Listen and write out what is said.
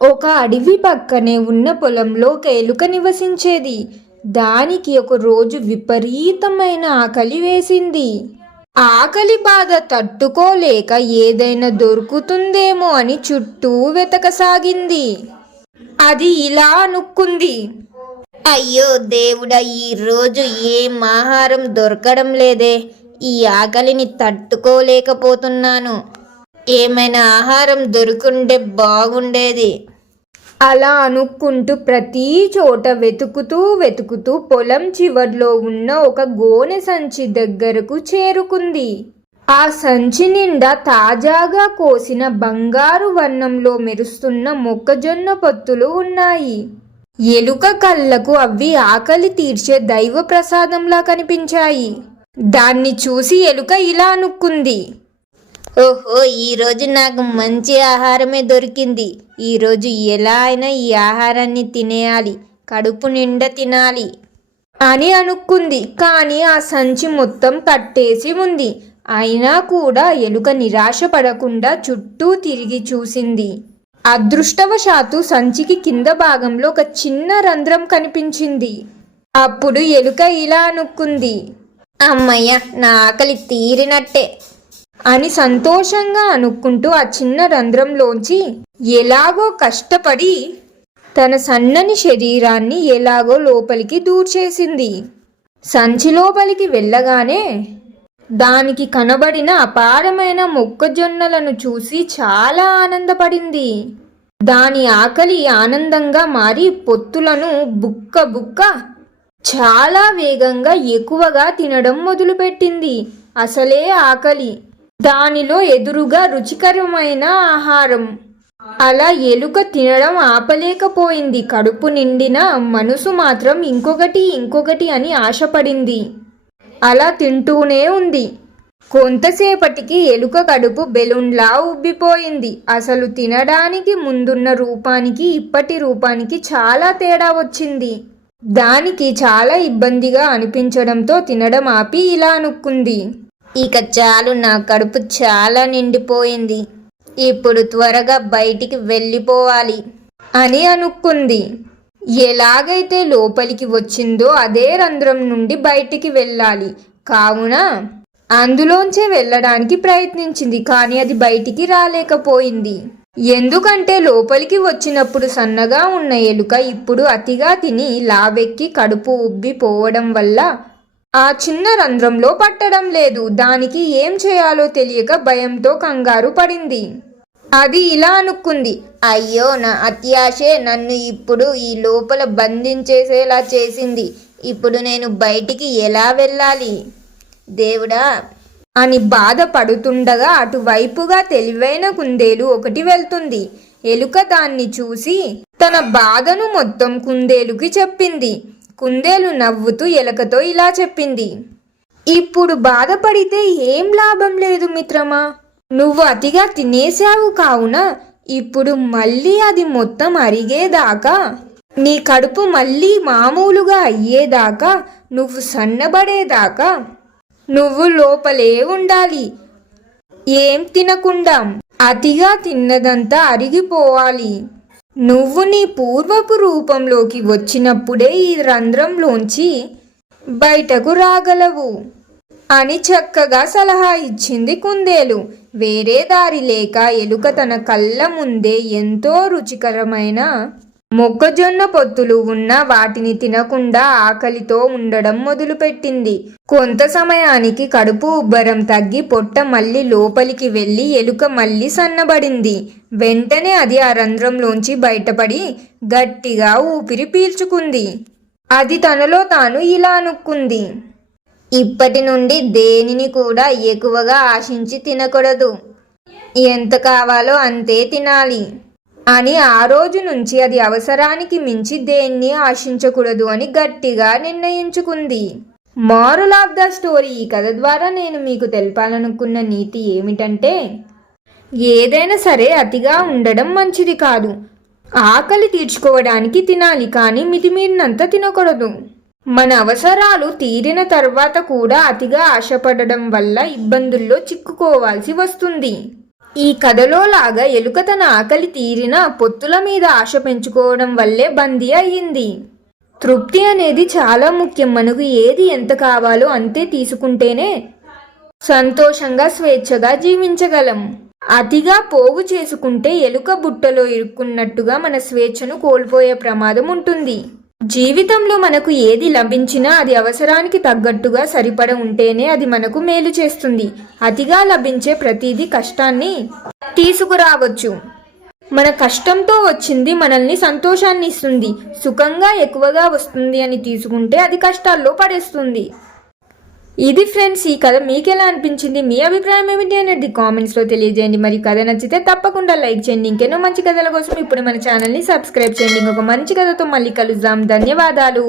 ఒక అడవి పక్కనే ఉన్న పొలంలో ఒక ఎలుక నివసించేది. దానికి ఒక రోజు విపరీతమైన ఆకలి వేసింది. ఆకలి బాధ తట్టుకోలేక ఏదైనా దొరుకుతుందేమో అని చుట్టూ వెతకసాగింది. అది ఇలా అనుక్కుంది అయ్యో దేవుడా ఈ రోజు ఏం ఆహారం దొరకడం లేదే. ఈ ఆకలిని తట్టుకోలేకపోతున్నాను. ఏమైనా ఆహారం దొరుకుంటే బాగుండేది. అలా అనుకుంటూ ప్రతి చోట వెతుకుతూ వెతుకుతూ పొలం చివర్లో ఉన్న ఒక గోనె సంచి దగ్గరకు చేరుకుంది. ఆ సంచి నిండా తాజాగా కోసిన బంగారు వర్ణంలో మెరుస్తున్న మొక్కజొన్న పొత్తులు ఉన్నాయి. ఎలుక కళ్ళకు అవి ఆకలి తీర్చే దైవ ప్రసాదంలా కనిపించాయి. దాన్ని చూసి ఎలుక ఇలా అనుకుంది. ఓహో ఈరోజు నాకు మంచి ఆహారమే దొరికింది. ఈరోజు ఎలా అయినా ఈ ఆహారాన్ని తినేయాలి కడుపు నిండా తినాలి అని అనుకుంది. కానీ ఆ సంచి మొత్తం కట్టేసి ఉంది. అయినా కూడా ఎలుక నిరాశ పడకుండా చుట్టూ తిరిగి చూసింది. అదృష్టవశాత్తు సంచికి కింద భాగంలో ఒక చిన్న రంధ్రం కనిపించింది. అప్పుడు ఎలుక ఇలా అనుకుంది. అమ్మయ్య నా ఆకలి తీరినట్టే. అని సంతోషంగా అనుకుంటూ ఆ చిన్న రంధ్రంలోంచి ఎలాగో కష్టపడి తన సన్నని శరీరాన్ని ఎలాగో లోపలికి దూర్చేసింది. సంచి లోపలికి వెళ్ళగానే దానికి కనబడిన అపారమైన మొక్కజొన్నలను చూసి చాలా ఆనందపడింది. దాని ఆకలి ఆనందంగా మారి పొత్తులను బుక్క బుక్క చాలా వేగంగా ఎక్కువగా తినడం మొదలుపెట్టింది. అసలే ఆకలి. దానిలో ఎదురుగా రుచికరమైన ఆహారం. అలా ఎలుక తినడం ఆపలేకపోయింది. కడుపు నిండిన మనసు మాత్రం ఇంకొకటి ఇంకొకటి అని ఆశపడింది. అలా తింటూనే ఉంది. కొంతసేపటికి ఎలుక కడుపు బెలూన్లా ఉబ్బిపోయింది. అసలు తినడానికి ముందున్న రూపానికి ఇప్పటి రూపానికి చాలా తేడా వచ్చింది. దానికి చాలా ఇబ్బందిగా అనిపించడంతో తినడం ఆపి ఇలా అనుకుంది. ఇక చాలు నా కడుపు చాలా నిండిపోయింది. ఇప్పుడు త్వరగా బయటికి వెళ్ళిపోవాలి అని అనుకుంది. ఎలాగైతే లోపలికి వచ్చిందో అదే రంధ్రం నుండి బయటికి వెళ్ళాలి. కావున అందులోంచే వెళ్ళడానికి ప్రయత్నించింది కానీ అది బయటికి రాలేకపోయింది. ఎందుకంటే లోపలికి వచ్చినప్పుడు సన్నగా ఉన్న ఎలుక ఇప్పుడు అతిగా తిని లావెక్కి కడుపు ఉబ్బిపోవడం వల్ల ఆ చిన్న రంధ్రంలో పట్టడం లేదు. దానికి ఏం చేయాలో తెలియక భయంతో కంగారు పడింది. అది ఇలా అనుకుంది. అయ్యో నా అత్యాశే నన్ను ఇప్పుడు ఈ లోపల బంధించేసేలా చేసింది. ఇప్పుడు నేను బయటికి ఎలా వెళ్ళాలి? దేవుడా! అని బాధపడుతుండగా అటువైపుగా తెలివైన కుందేలు ఒకటి వెళ్తుంది. ఎలుక దాన్ని చూసి తన బాధను మొత్తం కుందేలుకి చెప్పింది. కుందేలు నవ్వుతూ ఎలకతో ఇలా చెప్పింది. ఇప్పుడు బాధపడితే ఏం లాభం లేదు మిత్రమా? నువ్వు అతిగా తినేసావు కావున ఇప్పుడు మళ్ళీ అది మొత్తం అరిగేదాకా నీ కడుపు మళ్ళీ మామూలుగా అయ్యేదాకా నువ్వు సన్నబడేదాకా నువ్వు లోపలే ఉండాలి. ఏం తినకుండా అతిగా తిన్నదంతా అరిగిపోవాలి. నువ్వు నీ పూర్వపు రూపంలోకి వచ్చినప్పుడే ఈ రంధ్రంలోంచి బయటకు రాగలవు అని చక్కగా సలహా ఇచ్చింది కుందేలు. వేరే దారి లేక ఎలుక తన కళ్ళ ముందే ఎంతో రుచికరమైన మొక్కజొన్న పొత్తులు ఉన్న వాటిని తినకుండా ఆకలితో ఉండడం మొదలుపెట్టింది. కొంత సమయానికి కడుపు ఉబ్బరం తగ్గి పొట్ట మళ్ళీ లోపలికి వెళ్ళి ఎలుక మళ్ళీ సన్నబడింది. వెంటనే అది ఆ రంధ్రంలోంచి బయటపడి గట్టిగా ఊపిరి పీల్చుకుంది. అది తనలో తాను ఇలా అనుక్కుంది ఇప్పటి నుండి దేనిని కూడా ఎక్కువగా ఆశించి తినకూడదు. ఎంత కావాలో అంతే తినాలి. అని ఆ రోజు నుంచి అది అవసరానికి మించి దేన్ని ఆశించకూడదు అని గట్టిగా నిర్ణయించుకుంది. మారల్ ఆఫ్ ద స్టోరీ ఈ కథ ద్వారా నేను మీకు తెలపాలనుకున్న నీతి ఏమిటంటే ఏదైనా సరే అతిగా ఉండడం మంచిది కాదు. ఆకలి తీర్చుకోవడానికి తినాలి కానీ మితిమీరినంత తినకూడదు. మన అవసరాలు తీరిన తర్వాత కూడా అతిగా ఆశపడడం వల్ల ఇబ్బందుల్లో చిక్కుకోవాల్సి వస్తుంది. ఈ కథలో లాగా ఎలుక తన ఆకలి తీరిన పొత్తుల మీద ఆశ పెంచుకోవడం వల్లే బందీ అయ్యింది. తృప్తి అనేది చాలా ముఖ్యం. మనకు ఏది ఎంత కావాలో అంతే తీసుకుంటేనే సంతోషంగా స్వేచ్ఛగా జీవించగలం. అతిగా పోగు చేసుకుంటే ఎలుక బుట్టలో ఇరుక్కున్నట్టుగా మన స్వేచ్ఛను కోల్పోయే ప్రమాదం ఉంటుంది. జీవితంలో మనకు ఏది లభించినా అది అవసరానికి తగ్గట్టుగా సరిపడ ఉంటేనే అది మనకు మేలు చేస్తుంది. అతిగా లభించే ప్రతిదీ కష్టాన్ని తీసుకురావచ్చు. మన కష్టంతో వచ్చింది మనల్ని సంతోషాన్ని ఇస్తుంది సుఖంగా ఎక్కువగా వస్తుంది అని తీసుకుంటే అది కష్టాల్లో పడేస్తుంది. ఇది ఫ్రెండ్స్ ఈ కథ మీకెలా అనిపించింది? మీ అభిప్రాయం ఏమిటి అనేది కామెంట్స్లో తెలియజేయండి. మరి కథ నచ్చితే తప్పకుండా లైక్ చేయండి. ఇంకెన్నో మంచి కథల కోసం ఇప్పుడు మన ఛానల్ని సబ్స్క్రైబ్ చేయండి. ఇంకొక మంచి కథతో మళ్ళీ కలుద్దాం. ధన్యవాదాలు.